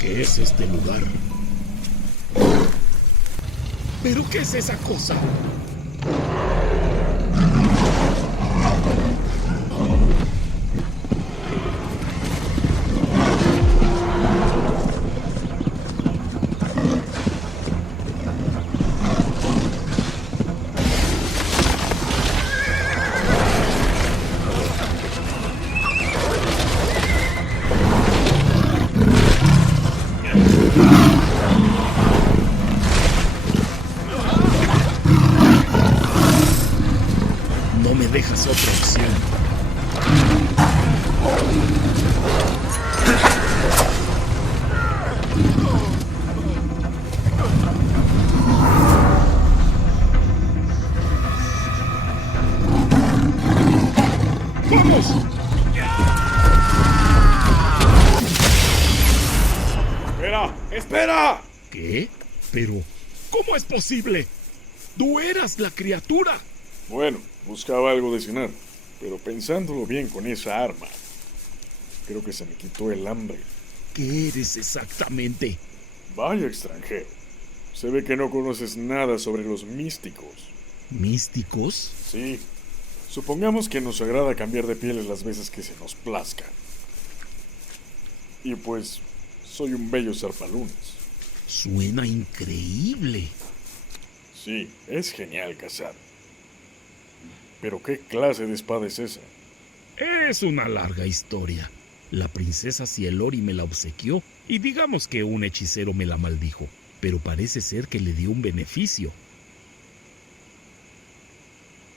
¿Qué es este lugar? ¿Pero qué es esa cosa? No me dejas otra opción. ¡Vamos! ¡Espera! ¡Espera! ¿Qué? Pero, ¿cómo es posible? ¡Tú eras la criatura! Bueno, buscaba algo de cenar, pero pensándolo bien con esa arma, creo que se me quitó el hambre. ¿Qué eres exactamente? Vaya extranjero. Se ve que no conoces nada sobre los místicos. ¿Místicos? Sí. Supongamos que nos agrada cambiar de pieles las veces que se nos plazca. Y pues, soy un bello zarpalunes. Suena increíble. Sí, es genial cazar. Pero ¿qué clase de espada es esa? Es una larga historia. La princesa Cielori me la obsequió y digamos que un hechicero me la maldijo, pero parece ser que le dio un beneficio.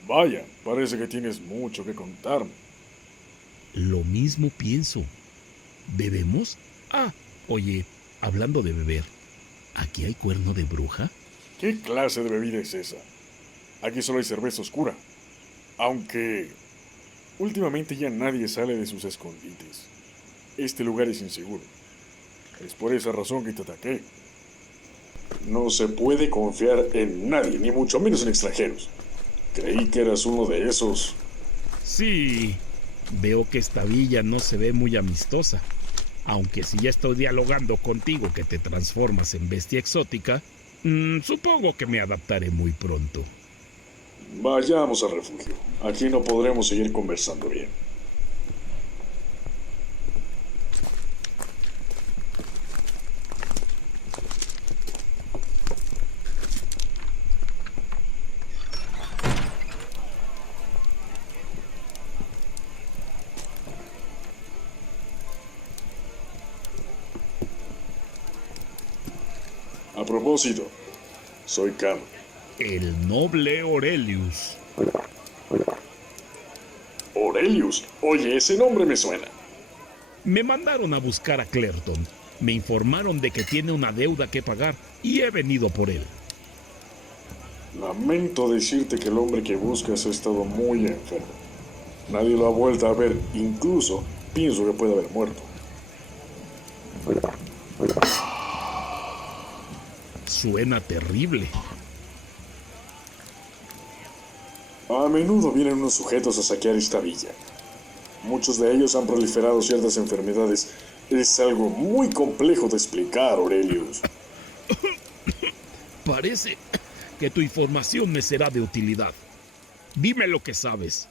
Vaya, parece que tienes mucho que contarme. Lo mismo pienso. ¿Bebemos? Ah, oye, hablando de beber, ¿aquí hay cuerno de bruja? ¿Qué clase de bebida es esa? Aquí solo hay cerveza oscura. Aunque últimamente ya nadie sale de sus escondites. Este lugar es inseguro. Es por esa razón que te ataqué. No se puede confiar en nadie, ni mucho menos en extranjeros. Creí que eras uno de esos. Sí, veo que esta villa no se ve muy amistosa. Aunque si ya estoy dialogando contigo que te transformas en bestia exótica, supongo que me adaptaré muy pronto. Vayamos al refugio. Aquí no podremos seguir conversando bien. A propósito, soy Cam. El noble Aurelius. Aurelius. Oye, ese nombre me suena. Me mandaron a buscar a Clerton. Me informaron de que tiene una deuda que pagar y he venido por él. Lamento decirte que el hombre que buscas ha estado muy enfermo. Nadie lo ha vuelto a ver. Incluso pienso que puede haber muerto. Suena terrible. A menudo vienen unos sujetos a saquear esta villa. Muchos de ellos han proliferado ciertas enfermedades. Es algo muy complejo de explicar, Aurelius. Parece que tu información me será de utilidad. Dime lo que sabes.